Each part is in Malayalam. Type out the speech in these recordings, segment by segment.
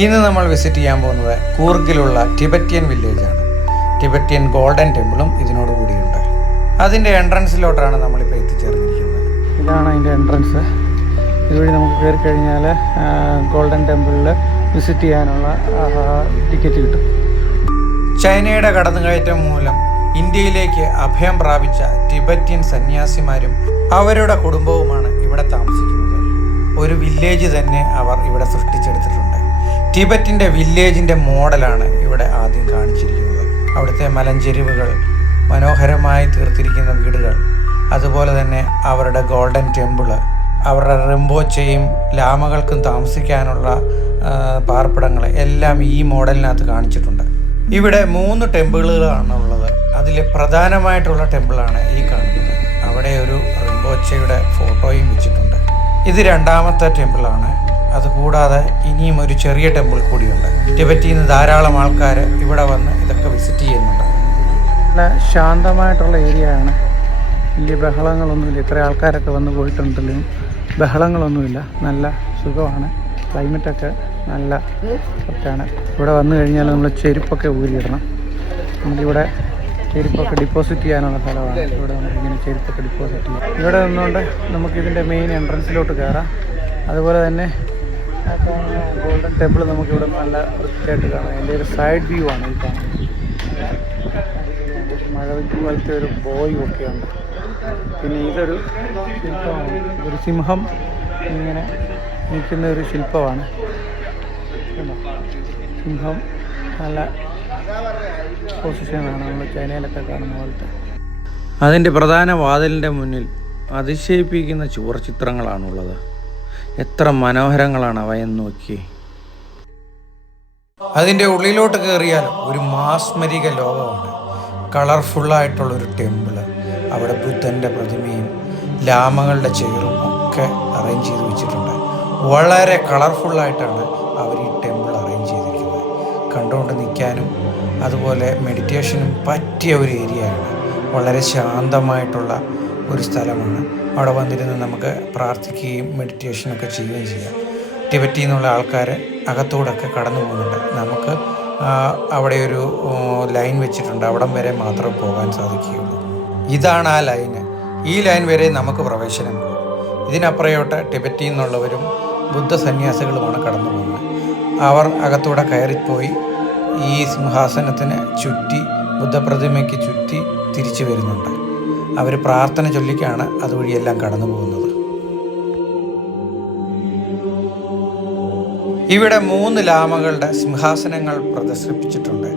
ഇന്ന് നമ്മൾ വിസിറ്റ് ചെയ്യാൻ പോകുന്നത് കൂർഗിലുള്ള ടിബറ്റിയൻ വില്ലേജാണ്. ടിബറ്റിയൻ ഗോൾഡൻ ടെമ്പിളും ഇതിനോട് കൂടിയുണ്ട്. അതിൻ്റെ എൻട്രൻസിലോട്ടാണ് നമ്മളിപ്പോൾ എത്തിച്ചേർന്നിരിക്കുന്നത്. ഇതാണ് അതിൻ്റെ എൻട്രൻസ്. ഇതുവഴി നമുക്ക് കയറി കഴിഞ്ഞാൽ ഗോൾഡൻ ടെമ്പിളിൽ വിസിറ്റ് ചെയ്യാനുള്ള ടിക്കറ്റ് കിട്ടും. ചൈനയുടെ കടന്നുകയറ്റം മൂലം ഇന്ത്യയിലേക്ക് അഭയം പ്രാപിച്ച ടിബറ്റിയൻ സന്യാസിമാരും അവരുടെ കുടുംബവുമാണ് ഇവിടെ താമസിക്കുന്നത്. ഒരു വില്ലേജ് തന്നെ അവർ ഇവിടെ സൃഷ്ടിച്ചെടുത്തിട്ടുണ്ട്. ടിബറ്റിൻ്റെ വില്ലേജിൻ്റെ മോഡലാണ് ഇവിടെ ആദ്യം കാണിച്ചിരിക്കുന്നത്. അവിടുത്തെ മലഞ്ചെരിവുകൾ, മനോഹരമായി തീർത്തിരിക്കുന്ന വീടുകൾ, അതുപോലെ തന്നെ അവരുടെ ഗോൾഡൻ ടെമ്പിള്, അവരുടെ റിംബോച്ചയും ലാമകൾക്കും താമസിക്കാനുള്ള പാർപ്പിടങ്ങൾ എല്ലാം ഈ മോഡലിനകത്ത് കാണിച്ചിട്ടുണ്ട്. ഇവിടെ 3 ടെമ്പിളുകളാണ് ഉള്ളത്. അതിൽ പ്രധാനമായിട്ടുള്ള ടെമ്പിളാണ് ഈ കാണുന്നത്. അവിടെ ഒരു റിംബോച്ചയുടെ ഫോട്ടോയും വെച്ചിട്ടുണ്ട്. ഇത് 2ാമത്തെ ടെമ്പിളാണ്. അതുകൂടാതെ ഇനിയും ഒരു ചെറിയ ടെമ്പിൾ കൂടിയുണ്ട്. ടിബറ്റിൽ നിന്ന് ധാരാളം ആൾക്കാർ ഇവിടെ വന്ന് ഇതൊക്കെ വിസിറ്റ് ചെയ്യുന്നുണ്ട്. നല്ല ശാന്തമായിട്ടുള്ള ഏരിയ ആണ്. വലിയ ബഹളങ്ങളൊന്നുമില്ല. ഇത്ര ആൾക്കാരൊക്കെ വന്ന് പോയിട്ടുണ്ടെങ്കിലും ബഹളങ്ങളൊന്നുമില്ല. നല്ല സുഖമാണ്. ക്ലൈമറ്റൊക്കെ നല്ല സെറ്റാണ്. ഇവിടെ വന്നു കഴിഞ്ഞാൽ നമ്മൾ ചെരുപ്പൊക്കെ ഊരിയിടണം. നമുക്കിവിടെ ചെരുപ്പൊക്കെ ഡിപ്പോസിറ്റ് ചെയ്യാനുള്ള സ്ഥലമാണ്. ഇവിടെ നമുക്കിങ്ങനെ ചെരുപ്പൊക്കെ ഡിപ്പോസിറ്റ് ചെയ്യാം. ഇവിടെ നിന്നുകൊണ്ട് നമുക്കിതിൻ്റെ മെയിൻ എൻട്രൻസിലോട്ട് കയറാം. അതുപോലെ തന്നെ ഗോൾഡൻ ടെമ്പിൾ നമുക്കിവിടെ നല്ല വൃത്തിയായിട്ട് കാണാം. അതിൻ്റെ ഒരു സൈഡ് വ്യൂ ആണ് ഈ കാണുന്നത്. മഴവിൽ പോലത്തെ ഒരു ബോയും ഒക്കെ ഉണ്ട്. പിന്നെ ഇതൊരു ശില്പമാണ്. ഇതൊരു സിംഹം ഇങ്ങനെ നിൽക്കുന്ന ഒരു ശില്പമാണ്. സിംഹം നല്ല പൊസിഷനാണ് നമ്മൾ ചൈനയിലൊക്കെ കാണുന്ന പോലത്തെ. അതിൻ്റെ പ്രധാന വാതിലിൻ്റെ മുന്നിൽ അതിശയിപ്പിക്കുന്ന ചുവർച്ചിത്രങ്ങളാണുള്ളത്. എത്ര മനോഹരങ്ങളാണ് അവയെന്ന് നോക്കി. അതിൻ്റെ ഉള്ളിലോട്ട് കയറിയാൽ ഒരു മാസ്മരിക ലോകമാണ്. കളർഫുള്ളായിട്ടുള്ളൊരു ടെമ്പിള്. അവിടെ ബുദ്ധൻ്റെ പ്രതിമയും ലാമകളുടെ ചെയറും ഒക്കെ അറേഞ്ച് ചെയ്ത് വെച്ചിട്ടുണ്ട്. വളരെ കളർഫുള്ളായിട്ടാണ് അവർ ഈ ടെമ്പിൾ അറേഞ്ച് ചെയ്തിരിക്കുന്നത്. കണ്ടുകൊണ്ട് നിൽക്കാനും അതുപോലെ മെഡിറ്റേഷനും പറ്റിയ ഒരു ഏരിയയാണ്. വളരെ ശാന്തമായിട്ടുള്ള ഒരു സ്ഥലമാണ്. അവിടെ വന്നിരുന്ന് നമുക്ക് പ്രാർത്ഥിക്കുകയും മെഡിറ്റേഷനൊക്കെ ചെയ്യുകയും ചെയ്യാം. ടിബറ്റിൽ നിന്നുള്ള ആൾക്കാർ അകത്തൂടൊക്കെ കടന്നു പോകുന്നുണ്ട്. നമുക്ക് അവിടെ ഒരു ലൈൻ വെച്ചിട്ടുണ്ട്. അവിടം വരെ മാത്രമേ പോകാൻ സാധിക്കുകയുള്ളൂ. ഇതാണ് ആ ലൈന്. ഈ ലൈൻ വരെ നമുക്ക് പ്രവേശനമുള്ളൂ. ഇതിനപ്പുറയോട്ട് ടിബറ്റിൽ നിന്നുള്ളവരും ബുദ്ധ സന്യാസികളുമാണ് കടന്നു പോകുന്നത്. അവർ അകത്തൂടെ കയറിപ്പോയി ഈ സിംഹാസനത്തിന് ചുറ്റി, ബുദ്ധപ്രതിമയ്ക്ക് ചുറ്റി തിരിച്ചു വരുന്നുണ്ട്. അവർ പ്രാർത്ഥന ചൊല്ലിക്കാണ് അതുവഴിയെല്ലാം കടന്നു പോകുന്നത്. ഇവിടെ 3 ലാമകളുടെ സിംഹാസനങ്ങൾ പ്രദർശിപ്പിച്ചിട്ടുണ്ട്.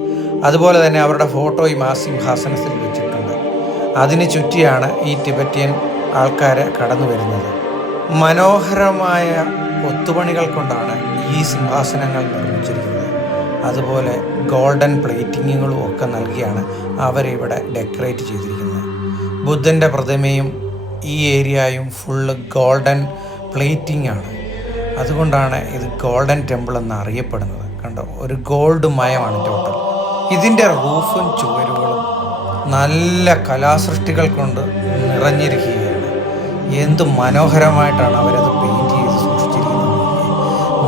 അതുപോലെ തന്നെ അവരുടെ ഫോട്ടോയും ആ സിംഹാസനത്തിൽ വെച്ചിട്ടുണ്ട്. അതിന് ചുറ്റിയാണ് ഈ ടിബറ്റിയൻ ആൾക്കാർ കടന്നു വരുന്നത്. മനോഹരമായ കൊത്തുപണികൾ കൊണ്ടാണ് ഈ സിംഹാസനങ്ങൾ നിർമ്മിച്ചിരിക്കുന്നത്. അതുപോലെ ഗോൾഡൻ പ്ലേറ്റിങ്ങുകളും ഒക്കെ നൽകിയാണ് അവരിവിടെ ഡെക്കറേറ്റ് ചെയ്തിരിക്കുന്നത്. ബുദ്ധൻ്റെ പ്രതിമയും ഈ ഏരിയയും ഫുള്ള് ഗോൾഡൻ പ്ലേറ്റിംഗ് ആണ്. അതുകൊണ്ടാണ് ഇത് ഗോൾഡൻ ടെമ്പിൾ എന്ന് അറിയപ്പെടുന്നത്. കണ്ടോ, ഒരു ഗോൾഡ് മയമാണ് ടോട്ടൽ. ഇതിൻ്റെ റൂഫും ചുവരുകളും നല്ല കലാസൃഷ്ടികൾ കൊണ്ട് നിറഞ്ഞിരിക്കുകയാണ്. എന്ത് മനോഹരമായിട്ടാണ് അവരത് പെയിൻറ്റ് ചെയ്ത് സൂക്ഷിച്ചിരിക്കുന്നത്.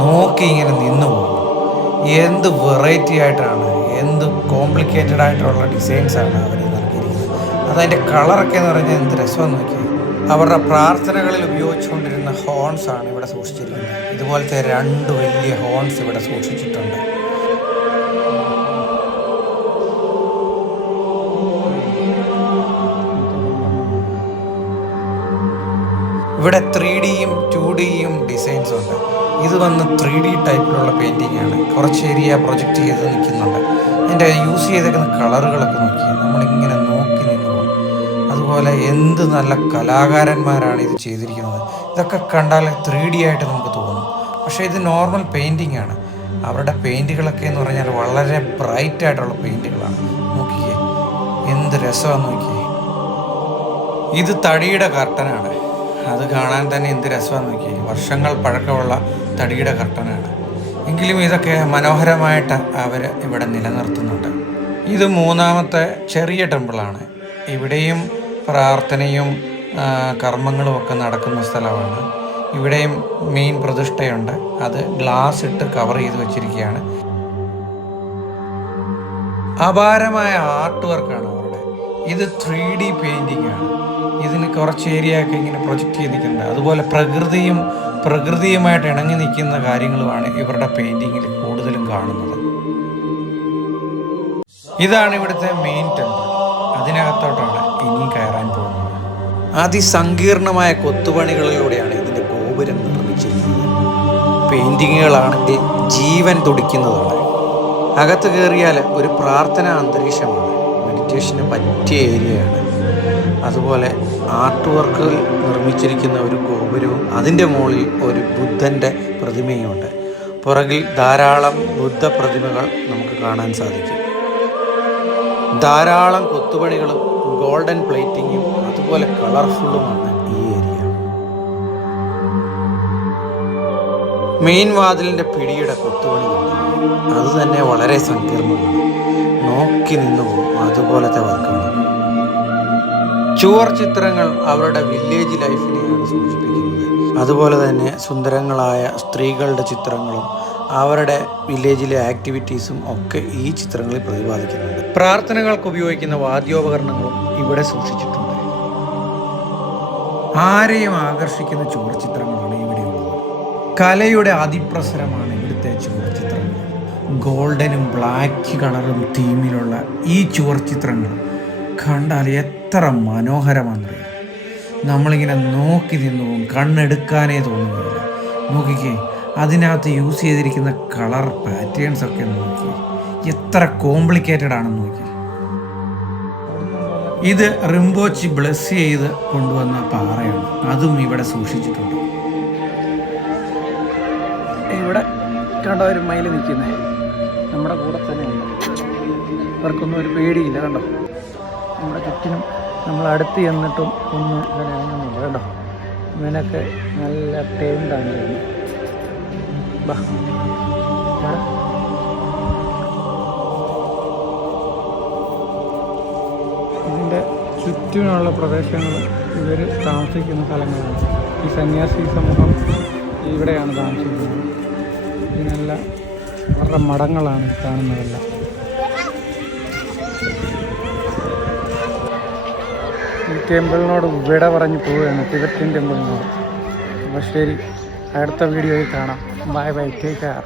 നോക്കി ഇങ്ങനെ നിന്നു പോകും. എന്ത് വെറൈറ്റി ആയിട്ടാണ്, എന്ത് കോംപ്ലിക്കേറ്റഡ് ആയിട്ടുള്ള ഡിസൈൻസാണ് അവർ നൽകിയിരിക്കുന്നത്. അതതിൻ്റെ കളറൊക്കെ എന്ന് പറഞ്ഞാൽ എന്ത് രസമെന്ന് നോക്കി. അവരുടെ പ്രാർത്ഥനകളിൽ ഉപയോഗിച്ചുകൊണ്ടിരുന്ന ഹോൺസ് ആണ് ഇവിടെ സൂക്ഷിച്ചിരിക്കുന്നത്. ഇതുപോലത്തെ 2 വലിയ ഹോൺസ് ഇവിടെ സൂക്ഷിച്ചിട്ടുണ്ട്. ഇവിടെ 3Dയും 2Dയും ഡിസൈൻസും ഉണ്ട്. ഇത് വന്ന് 3D ടൈപ്പിലുള്ള പെയിൻറ്റിംഗ് ആണ്. കുറച്ച് ഏരിയ പ്രൊജക്റ്റ് ചെയ്ത് നിൽക്കുന്നുണ്ട്. അതിൻ്റെ യൂസ് ചെയ്തേക്കുന്ന കളറുകളൊക്കെ നോക്കിയാൽ നമ്മളിങ്ങനെ നോക്കി നിന്ന് പോകും. അതുപോലെ എന്ത് നല്ല കലാകാരന്മാരാണ് ഇത് ചെയ്തിരിക്കുന്നത്. ഇതൊക്കെ കണ്ടാൽ 3D ആയിട്ട് നമുക്ക് തോന്നും. പക്ഷേ ഇത് നോർമൽ പെയിൻറ്റിംഗ് ആണ്. അവരുടെ പെയിൻറ്റുകളൊക്കെ എന്ന് പറഞ്ഞാൽ വളരെ ബ്രൈറ്റ് ആയിട്ടുള്ള പെയിൻറ്റുകളാണ്. നോക്കിയേ എന്ത് രസമാണെന്ന് നോക്കിയേ. ഇത് തടിയുടെ കർട്ടനാണ്. അത് കാണാൻ തന്നെ എന്ത് രസമാണെന്ന് നോക്കിയേ. വർഷങ്ങൾ പഴക്കമുള്ള തടിയുടെ കർട്ടനാണ്. എങ്കിലും ഇതൊക്കെ മനോഹരമായിട്ട് അവർ ഇവിടെ നിലനിർത്തുന്നുണ്ട്. ഇത് 3ാമത്തെ ചെറിയ ടെമ്പിളാണ്. ഇവിടെയും പ്രാർത്ഥനയും കർമ്മങ്ങളും ഒക്കെ നടക്കുന്ന സ്ഥലമാണ്. ഇവിടെയും മെയിൻ പ്രതിഷ്ഠയുണ്ട്. അത് ഗ്ലാസ് ഇട്ട് കവർ ചെയ്ത് വെച്ചിരിക്കുകയാണ്. അപാരമായ ആർട്ട് വർക്കാണ് അവരുടെ. ഇത് 3D പെയിൻറ്റിംഗ് ആണ്. ഇതിന് കുറച്ച് ഏരിയ ഒക്കെ ഇങ്ങനെ പ്രൊജക്റ്റ് ചെയ്ത് നിൽക്കുന്നുണ്ട്. അതുപോലെ പ്രകൃതിയുമായിട്ട് ഇണങ്ങി നിൽക്കുന്ന കാര്യങ്ങളുമാണ് ഇവരുടെ പെയിൻറ്റിങ്ങിൽ കൂടുതലും കാണുന്നത്. ഇതാണ് ഇവിടുത്തെ മെയിൻ ടെമ്പിൾ. അതിനകത്തോട്ടാണ് ഇനി കയറാൻ പോകുന്നത്. അതിസങ്കീർണമായ കൊത്തുപണികളിലൂടെയാണ് ഇതിൻ്റെ ഗോപുരം നിർമ്മിച്ചിരിക്കുന്നത്. പെയിൻറ്റിങ്ങുകളാണെങ്കിൽ ജീവൻ തുടിക്കുന്നതാണ്. അകത്ത് കയറിയാൽ ഒരു പ്രാർത്ഥനാ അന്തരീക്ഷമാണ്. മെഡിറ്റേഷന് പറ്റിയ ഏരിയയാണ്. അതുപോലെ ആർട്ട് വർക്കുകൾ നിർമ്മിച്ചിരിക്കുന്ന ഒരു ഗോപുരവും അതിൻ്റെ മുകളിൽ ഒരു ബുദ്ധൻ്റെ പ്രതിമയുമുണ്ട്. പുറകിൽ ധാരാളം ബുദ്ധ പ്രതിമകൾ നമുക്ക് കാണാൻ സാധിക്കും. ധാരാളം കൊത്തുപണികളും ഗോൾഡൻ പ്ലേറ്റിങ്ങും അതുപോലെ കളർഫുള്ളുമാണ് ഈ ഏരിയ. മെയിൻ വാതിലിൻ്റെ പിടിയുടെ കൊത്തുപണികളുണ്ട്. അത് തന്നെ വളരെ സങ്കീർണമാണ്. നോക്കി നിന്നു പോകും അതുപോലത്തെ വർക്കാണ്. ചുവർ ചിത്രങ്ങൾ അവരുടെ വില്ലേജ് ലൈഫിനെയാണ് സൂചിപ്പിക്കുന്നത്. അതുപോലെ തന്നെ സുന്ദരങ്ങളായ സ്ത്രീകളുടെ ചിത്രങ്ങളും അവരുടെ വില്ലേജിലെ ആക്ടിവിറ്റീസും ഒക്കെ ഈ ചിത്രങ്ങളിൽ പ്രതിപാദിക്കുന്നുണ്ട്. പ്രാർത്ഥനകൾക്ക് ഉപയോഗിക്കുന്ന വാദ്യോപകരണങ്ങളും ഇവിടെ സൂക്ഷിച്ചിട്ടുണ്ട്. ആരെയും ആകർഷിക്കുന്ന ചുവർ ചിത്രങ്ങളാണ് ഇവിടെയുള്ളത്. കലയുടെ അതിപ്രസരമാണ് ഇവിടുത്തെ ചുവർ ചിത്രങ്ങൾ. ഗോൾഡനും ബ്ലാക്ക് കളറും തീമിലുള്ള ഈ ചുവർ ചിത്രങ്ങൾ കണ്ടാൽ എത്ര മനോഹരമാണെന്നറിയാം. നമ്മളിങ്ങനെ നോക്കി നിന്നു പോകും, കണ്ണെടുക്കാനേ തോന്നുകയില്ല. നോക്കിക്കേ, അതിനകത്ത് യൂസ് ചെയ്തിരിക്കുന്ന കളർ പാറ്റേൺസ് ഒക്കെ നോക്കി, എത്ര കോംപ്ലിക്കേറ്റഡ് ആണെന്ന് നോക്കി. ഇത് റിംപോച്ചി ബ്ലെസ് ചെയ്ത് കൊണ്ടുവന്ന പാറയാണ്. അതും ഇവിടെ സൂക്ഷിച്ചിട്ടുണ്ട്. ഇവിടെ കണ്ടോ ഒരു മയിൽ നിൽക്കുന്നേ, നമ്മുടെ കൂടെ തന്നെയുണ്ട്. അവർക്കൊന്നും ഒരു പേടിയില്ല. കണ്ടോ, നമ്മുടെ ചുറ്റിനും നമ്മൾ അടുത്ത് ചെന്നിട്ടും ഒന്നും ഇങ്ങനെ ഇറങ്ങുന്നില്ല. കേട്ടോ, ഇവനൊക്കെ നല്ല ടൈംഡാണ്. ഇതിൻ്റെ ചുറ്റിനുള്ള പ്രദേശങ്ങൾ ഇവർ താമസിക്കുന്ന സ്ഥലങ്ങളാണ്. ഈ സന്യാസി സമൂഹം ഇവിടെയാണ് താമസിക്കുന്നത്. ഇതിനല്ല അവരുടെ മഠങ്ങളാണ് കാണുന്നതെല്ലാം. ഈ ടെമ്പിളിനോട് വിട പറഞ്ഞു പോവുകയാണ്, ടിബറ്റൻ ടെമ്പിളിനോട്. അപ്പോൾ ശരി, അടുത്ത വീഡിയോയിൽ കാണാം. Bye bye, take care.